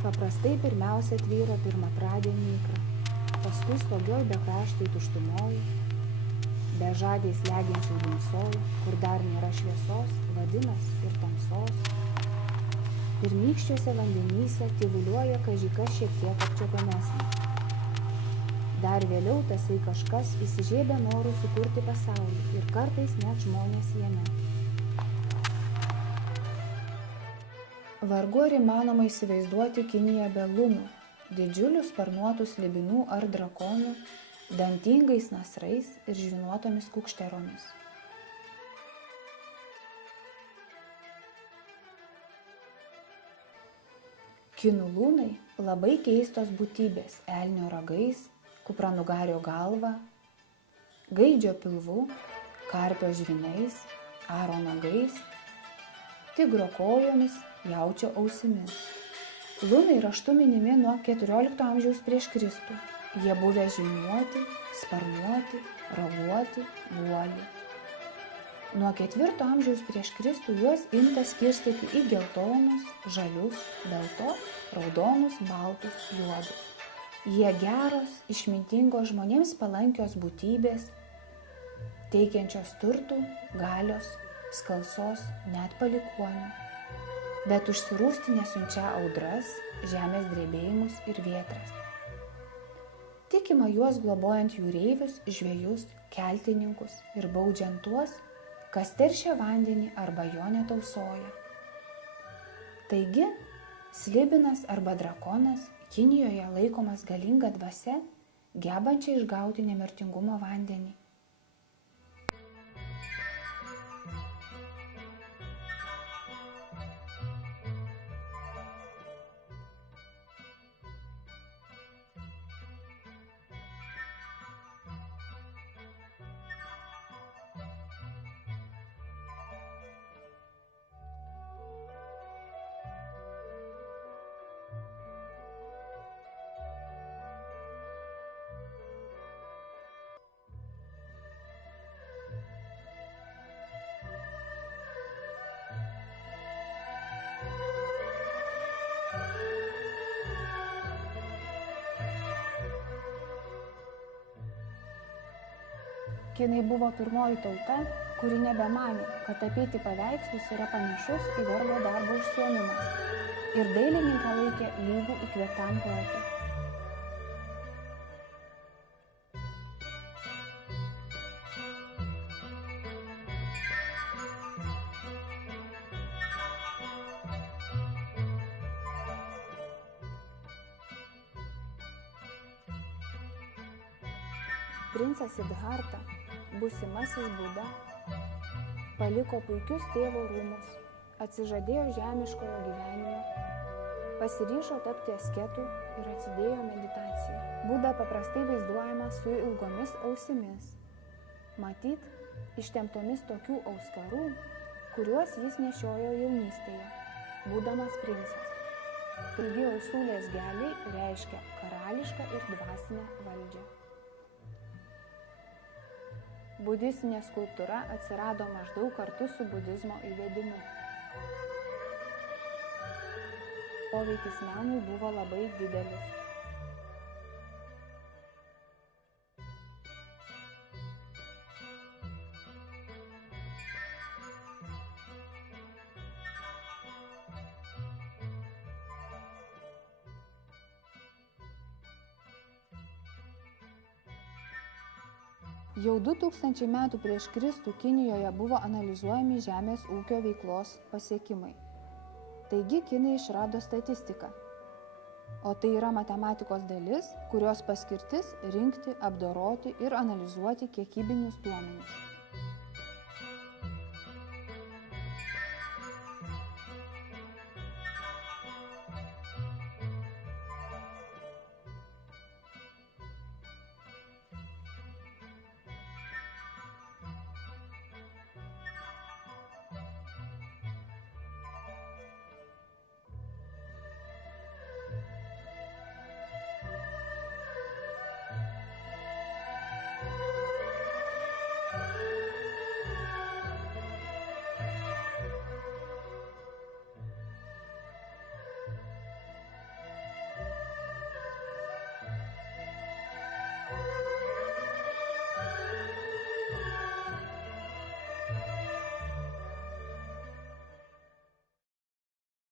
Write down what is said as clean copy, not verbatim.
Paprastai pirmiausia tvyro pirmapradė nykra, paskui slogioj be kraštai tuštumoj, be žadės legiančiai dumsoj, kur dar nėra šviesos, vadinas ir tamsos. Pirmykščiuose vandenyse tyvuliuoja kažkas šiek tiek apčiuopiamesnė. Dar vėliau tasai kažkas įsižiebia norų sukurti pasaulį ir kartais net žmonės jame. Vargu ar įmanoma įsivaizduoti Kiniją be lunų, didžiulių sparnuotų slibinų ar drakonų, dantingais nasrais ir žvynuotomis kukšteromis. Kinų lūnai labai keistos būtybės elnio ragais, kupranugario galva, gaidžio pilvu, karpio žvynais, aro nagais, tigro kojomis, jaučio ausimis. Lunai raštu minimi nuo 14 amžiaus prieš Kristų. Jie buvę žvynuoti, sparnuoti, raguoti, guoli. Nuo 4 amžiaus prieš Kristų juos imta skirstyti į geltonus, žalius, dėl to raudonus, baltus, juodus. Jie geros, išmintingos žmonėms palankios būtybės, teikiančios turtų, galios, skalsos, net palikuonių. Bet užsirūsti nesiunčia audras, žemės drebėjimus ir vietras. Tikima juos globojant jūreivius, žvejus, keltininkus ir baudžiant tuos, kas teršia vandenį arba jo netausoja. Taigi, slibinas arba drakonas Kinijoje laikomas galinga dvasia, gebančia išgauti nemirtingumo vandenį. Kinai buvo pirmoji tauta, kuri nebemanė, kad tapyti paveikslus yra panašus į vergo darbo užsiėmimas ir dailininką laikė lygų įkvėptam poetui. Princas Sidharta, būsimasis Buda, paliko puikius tėvo rūmus, atsižadėjo žemiškojo gyvenimo, pasiryžo tapti asketu ir atsidėjo meditacijai. Buda paprastai vaizduojamas su ilgomis ausimis, matyt, ištemptomis tokių auskarų, kuriuos jis nešiojo jaunystėje, būdamas princas. Ilgi ausų lezgeliai reiškia karališką ir dvasinę valdžią. Budistinė skulptūra atsirado maždaug kartu su budizmo įvedimu. Poveikis menui buvo labai didelis. Jau 2000 metų prieš Kristų Kinijoje buvo analizuojami žemės ūkio veiklos pasiekimai. Taigi kinai išrado statistiką. O tai yra matematikos dalis, kurios paskirtis rinkti, apdoroti ir analizuoti kiekybinius duomenis.